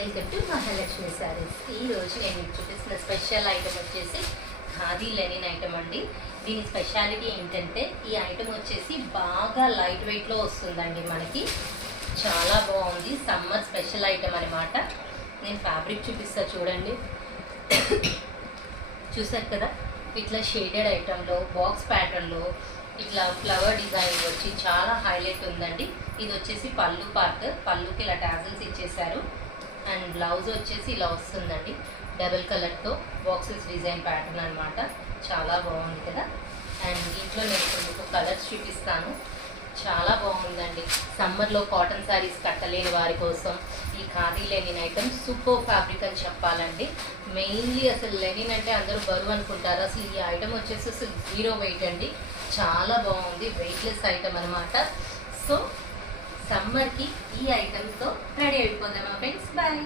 Welcome to Mahalakshmi saris. ఈరోజు నేను మీకు చూపిస్తున్న స్పెషల్ ఐటమ్ వచ్చేసి ఖాదీ లెనిన్ ఐటమ్ అండి. దీని స్పెషాలిటీ ఏంటంటే ఈ ఐటమ్ వచ్చేసి బాగా లైట్ వెయిట్లో వస్తుందండి. మనకి చాలా బాగుంది. సమ్మర్ స్పెషల్ ఐటమ్ అనమాట. నేను ఫ్యాబ్రిక్ చూపిస్తా చూడండి. చూసారు కదా, ఇట్లా షేడెడ్ ఐటంలో బాక్స్ ప్యాటర్న్లో ఇట్లా ఫ్లవర్ డిజైన్ వచ్చి చాలా హైలైట్ ఉందండి. ఇది వచ్చేసి పళ్ళు పార్ట్. పళ్ళుకి ఇలా టాజల్స్ ఇచ్చేసారు. అండ్ బ్లౌజ్ వచ్చేసి ఇలా వస్తుందండి, డబుల్ కలర్తో బాక్సెస్ డిజైన్ ప్యాటర్న్ అనమాట. చాలా బాగుంది కదా. అండ్ దీంట్లో నేను మీకు కలర్స్ చూపిస్తాను. చాలా బాగుందండి. సమ్మర్లో కాటన్ శారీస్ కట్టలేని వారి కోసం ఈ khadi Lenin item super fabric అని చెప్పాలండి. మెయిన్లీ అసలు లెనిన్ అంటే అందరూ బరువు అనుకుంటారు. అసలు ఈ ఐటమ్ వచ్చేసి అసలు 0 వెయిట్ అండి. చాలా బాగుంది, వెయిట్లెస్ ఐటమ్ అనమాట. సో సమ్మర్కి ఈ ఐటమ్తో రెడీ అయిపోదామా ఫ్రెండ్స్. బాయ్.